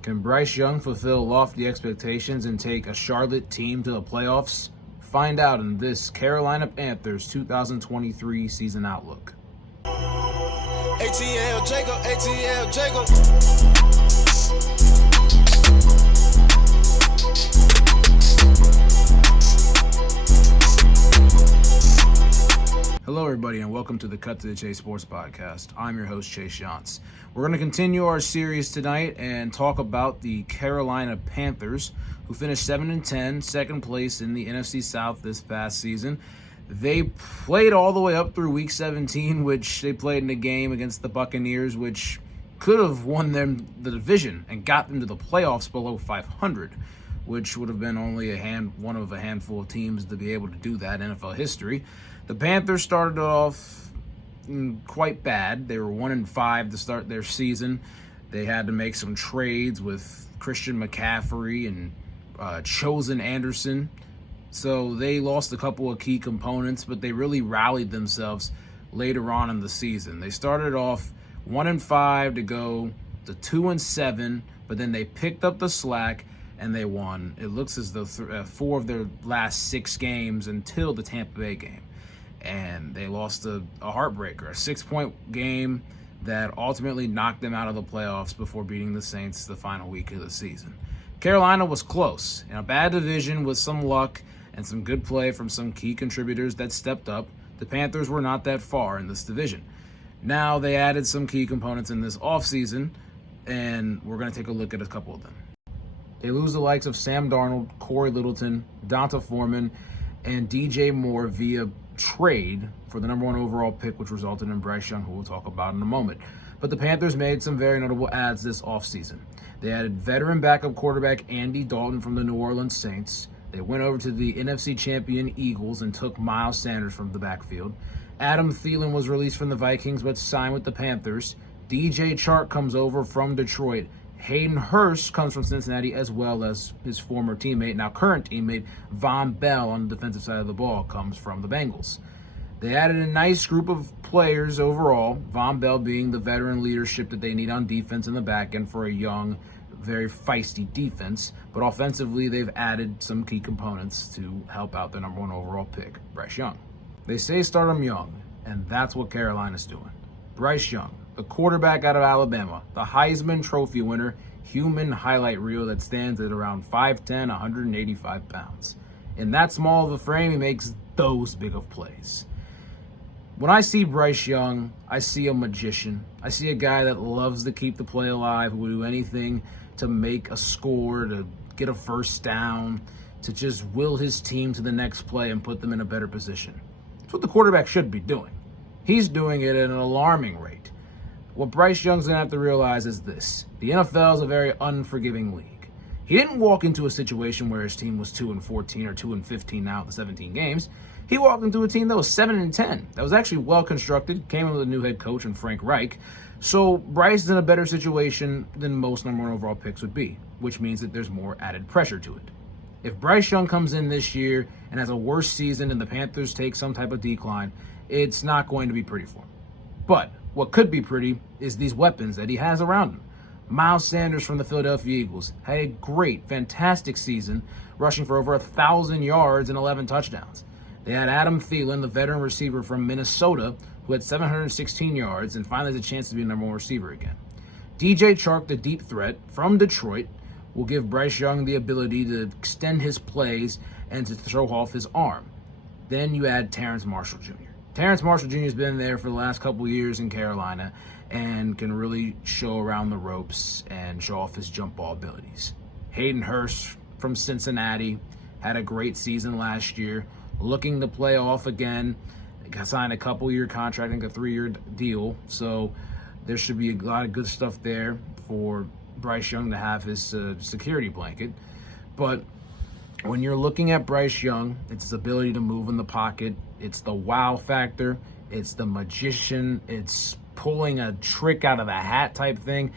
Can Bryce Young fulfill lofty expectations and take a Charlotte team to the playoffs? Find out in this Carolina Panthers 2023 season outlook. ATL Jacob. Hello, everybody, and welcome to the Cut to the Chase Sports Podcast. I'm your host, Chase Yantz. We're going to continue our series tonight and talk about the Carolina Panthers, who finished 7-10, second place in the NFC South this past season. They played all the way up through Week 17, which they played in a game against the Buccaneers, which could have won them the division and got them to the playoffs below 500, which would have been only one of a handful of teams to be able to do that in NFL history. The Panthers started off quite bad. They were 1-5 to start their season. They had to make some trades with Christian McCaffrey and Chosen Anderson. So they lost a couple of key components, but they really rallied themselves later on in the season. They started off 1-5 to go to 2-7, but then they picked up the slack and they won. It looks as though 4 of their last 6 games until the Tampa Bay game. And they lost a heartbreaker, a 6-point game that ultimately knocked them out of the playoffs before beating the Saints the final week of the season. Carolina was close. In a bad division with some luck and some good play from some key contributors that stepped up, the Panthers were not that far in this division. Now they added some key components in this offseason, and we're going to take a look at a couple of them. They lose the likes of Sam Darnold, Corey Littleton, Donta Foreman, and DJ Moore via trade for the number 1 overall pick, which resulted in Bryce Young, who we'll talk about in a moment. But the Panthers made some very notable adds this offseason. They added veteran backup quarterback Andy Dalton from the New Orleans Saints. They went over to the NFC champion Eagles and took Miles Sanders from the backfield. Adam Thielen was released from the Vikings but signed with the Panthers. DJ Chark comes over from Detroit. Hayden Hurst comes from Cincinnati, as well as his former teammate, now current teammate, Von Bell on the defensive side of the ball, comes from the Bengals. They added a nice group of players overall, Von Bell being the veteran leadership that they need on defense in the back end for a young, very feisty defense. But offensively, they've added some key components to help out their number 1 overall pick, Bryce Young. They say start him young, and that's what Carolina's doing. Bryce Young, the quarterback out of Alabama, the Heisman Trophy winner, human highlight reel that stands at around 5'10", 185 pounds. In that small of a frame, he makes those big of plays. When I see Bryce Young, I see a magician. I see a guy that loves to keep the play alive, who will do anything to make a score, to get a first down, to just will his team to the next play and put them in a better position. That's what the quarterback should be doing. He's doing it at an alarming rate. What Bryce Young's going to have to realize is this. The NFL is a very unforgiving league. He didn't walk into a situation where his team was 2-14 or 2-15 now at the 17 games. He walked into a team that was 7-10. That was actually well constructed, came in with a new head coach in Frank Reich. So Bryce is in a better situation than most number 1 overall picks would be, which means that there's more added pressure to it. If Bryce Young comes in this year and has a worse season and the Panthers take some type of decline, it's not going to be pretty for him. But what could be pretty is these weapons that he has around him. Miles Sanders from the Philadelphia Eagles had a great, fantastic season, rushing for over 1,000 yards and 11 touchdowns. They had Adam Thielen, the veteran receiver from Minnesota, who had 716 yards and finally has a chance to be a number 1 receiver again. DJ Chark, the deep threat from Detroit, will give Bryce Young the ability to extend his plays and to show off his arm. Then you add Terrace Marshall Jr. Terrace Marshall Jr. has been there for the last couple of years in Carolina and can really show around the ropes and show off his jump ball abilities. Hayden Hurst from Cincinnati had a great season last year, looking to play off again. Signed a couple-year contract, I think a 3-year deal, so there should be a lot of good stuff there for Bryce Young to have his security blanket. But when you're looking at Bryce Young, it's his ability to move in the pocket. It's the wow factor. It's the magician. It's pulling a trick out of a hat type thing.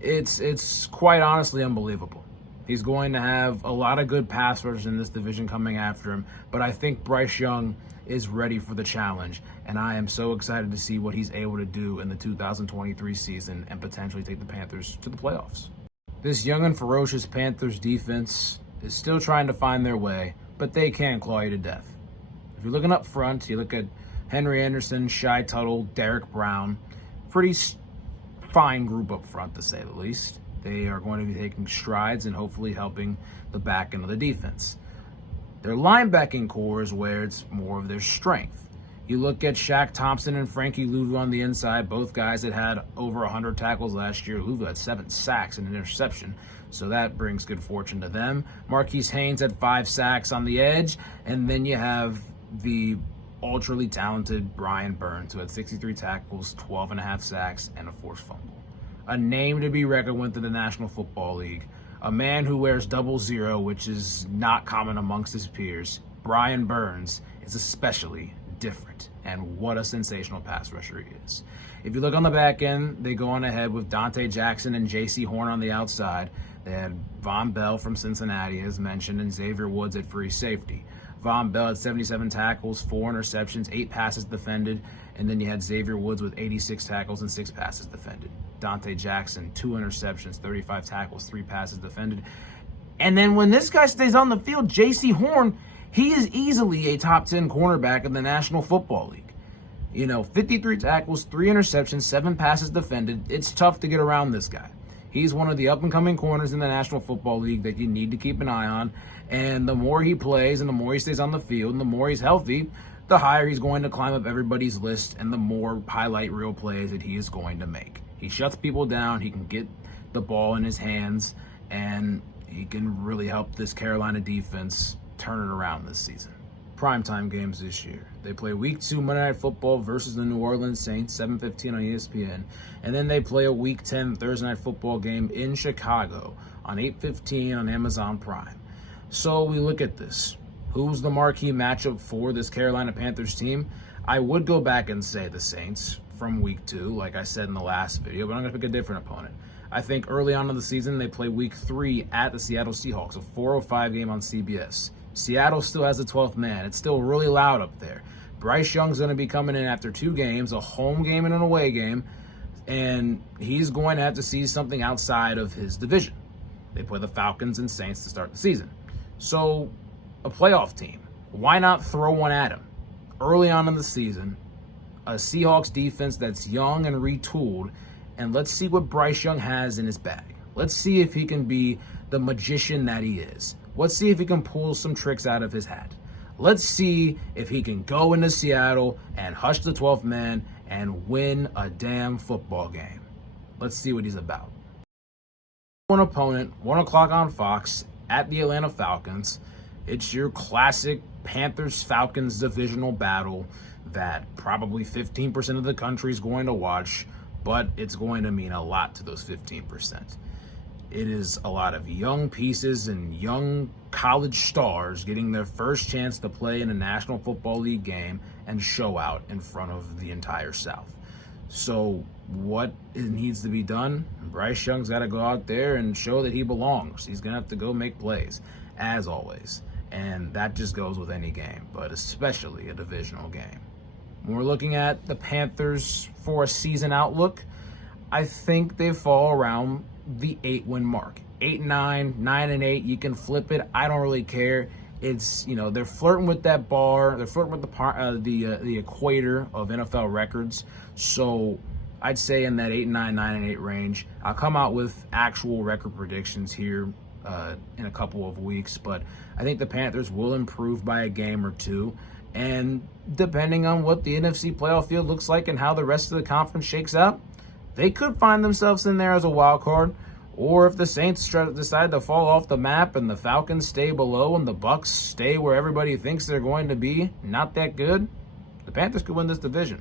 It's quite honestly unbelievable. He's going to have a lot of good pass rushers in this division coming after him, but I think Bryce Young is ready for the challenge, and I am so excited to see what he's able to do in the 2023 season and potentially take the Panthers to the playoffs. This young and ferocious Panthers defense is still trying to find their way, but they can claw you to death. If you're looking up front, you look at Henry Anderson, Shai Tuttle, Derek Brown. Pretty fine group up front, to say the least. They are going to be taking strides and hopefully helping the back end of the defense. Their linebacking core is where it's more of their strength. You look at Shaq Thompson and Frankie Louvu on the inside, both guys that had over 100 tackles last year. Louvu had 7 sacks and an interception, so that brings good fortune to them. Marquise Haynes had 5 sacks on the edge, and then you have the ultra talented Brian Burns, who had 63 tackles, 12.5 sacks, and a forced fumble. A name to be reckoned with in the National Football League. A man who wears 00, which is not common amongst his peers. Brian Burns is especially different, and what a sensational pass rusher he is. If you look on the back end, they go on ahead with Dante Jackson and J.C. Horn on the outside. They had Von Bell from Cincinnati, as mentioned, and Xavier Woods at free safety. Von Bell had 77 tackles, 4 interceptions, 8 passes defended, and then you had Xavier Woods with 86 tackles and 6 passes defended. Dante Jackson, 2 interceptions, 35 tackles, 3 passes defended. And then when this guy stays on the field, J.C. Horn, he is easily a top 10 cornerback in the National Football League. 53 tackles, 3 interceptions, 7 passes defended. It's tough to get around this guy. He's one of the up-and-coming corners in the National Football League that you need to keep an eye on. And the more he plays and the more he stays on the field and the more he's healthy, the higher he's going to climb up everybody's list and the more highlight reel plays that he is going to make. He shuts people down. He can get the ball in his hands, and he can really help this Carolina defense turn it around this season. Primetime games this year. They play Week 2 Monday Night Football versus the New Orleans Saints, 7:15 on ESPN. And then they play a Week 10 Thursday Night Football game in Chicago on 8:15 on Amazon Prime. So we look at this. Who's the marquee matchup for this Carolina Panthers team? I would go back and say the Saints from Week 2, like I said in the last video, but I'm going to pick a different opponent. I think early on in the season, they play Week 3 at the Seattle Seahawks, a 4:05 game on CBS. Seattle still has the 12th man. It's still really loud up there. Bryce Young's going to be coming in after 2 games, a home game and an away game, and he's going to have to see something outside of his division. They play the Falcons and Saints to start the season. So, a playoff team, why not throw one at him? Early on in the season, a Seahawks defense that's young and retooled, and let's see what Bryce Young has in his bag. Let's see if he can be the magician that he is. Let's see if he can pull some tricks out of his hat. Let's see if he can go into Seattle and hush the 12th man and win a damn football game. Let's see what he's about. One opponent, 1 o'clock on Fox, at the Atlanta Falcons. It's your classic Panthers-Falcons divisional battle that probably 15% of the country is going to watch, but it's going to mean a lot to those 15%. It is a lot of young pieces and young college stars getting their first chance to play in a National Football League game and show out in front of the entire South. So what needs to be done? Bryce Young's got to go out there and show that he belongs. He's going to have to go make plays, as always. And that just goes with any game, but especially a divisional game. When we're looking at the Panthers for a season outlook, I think they fall around the 8-win mark. 8-9, 9-8, you can flip it. I don't really care. It's, they're flirting with that bar. They're flirting with the equator of NFL records. So I'd say in that 8-9, 9-8 range. I'll come out with actual record predictions here in a couple of weeks, but I think the Panthers will improve by a game or 2. And depending on what the NFC playoff field looks like and how the rest of the conference shakes out, they could find themselves in there as a wild card. Or if the Saints decide to fall off the map and the Falcons stay below and the Bucs stay where everybody thinks they're going to be, not that good, the Panthers could win this division.